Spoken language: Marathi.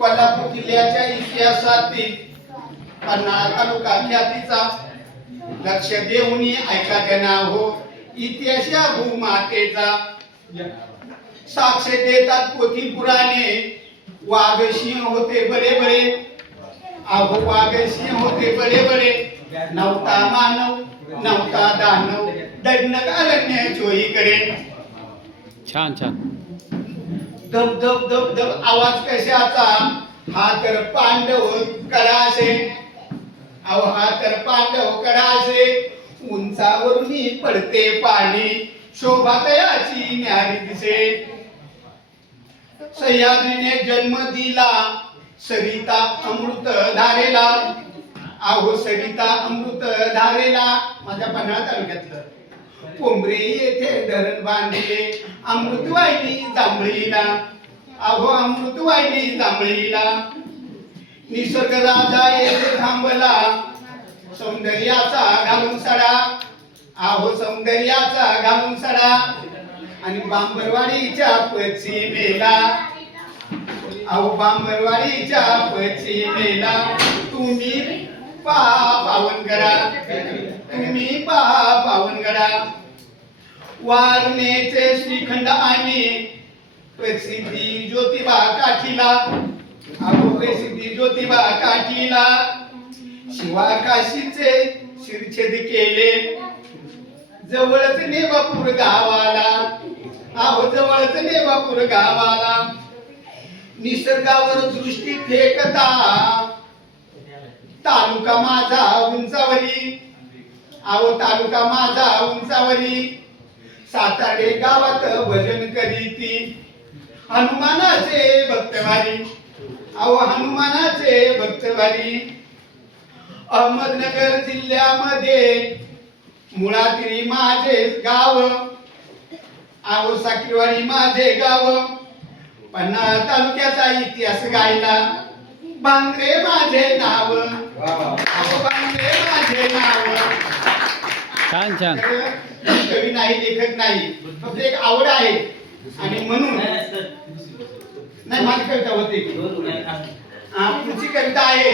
कोल्हापूर जिल्ह्याच्या इतिहासातील पन्हाळा तालुका ख्यातीचा लक्ष देऊन ऐका जना हो इतिहासा भूमातेचा साक्ष देतात पोथी पुराणे वाघ सिंह होते बडे बडे अहो वाघ सिंह होते बडे बडे नवता मानव नवता दानव दंडक अरण्य चोरी करे छान छान धब धब धब धब आवाज कशाचा हा तर पांडव कडासे अहो हा तर पांडव कडासे उंचावरून पडते पाणी शोभातयाची न्यारी दिसे सह्याद्रीने जन्म दिला सरिता अमृत धारेला अहो सरिता अमृत धारेला माझ्या पन्हाळा तालुक्यातलं कोंबरे येथे धरण बांधले अमृतवाहिनी जांभळीला अहो अमृतवाहिनी जांभळीला निसर्ग राजा येथे थांबला सौंदर्याचा घालून सडा अहो सौंदर्याचा घालून सडा आणि बांबरवाडीच्या पश्चिमेला अहो बांबरवाडीच्या पश्चिमेला तुम्ही पावन करा तुम्ही पावन करा वारणेचे श्रीखंड आणि प्रसिद्धी ज्योतिबा काठीला अहो प्रसिद्धी ज्योतिबा काठीला शिवाकाशीचे शिरछेद केले जवळच नेबापूर गावाला अहो जवळच नेबापूर गावाला निसर्गावर दृष्टी फेकता तालुका माझा उंचावरी अहो तालुका माझा उंचावरी साताडे गावात भजन करीती हनुमानाचे भक्तवारी अहो हनुमानाचे भक्तवारी अहमदनगर जिल्ह्यामध्ये मुळातिरी माझे गाव अहो साखरवाडी माझे गाव पन्हाळा तालुक्याचा इतिहास गायला बांगरे माझे नाव बांगरे माझे नाव छान छान कवी नाही लेखक नाही फक्त एक आवड आहे आणि म्हणून नाही माझी कविता होते पुढची कविता आहे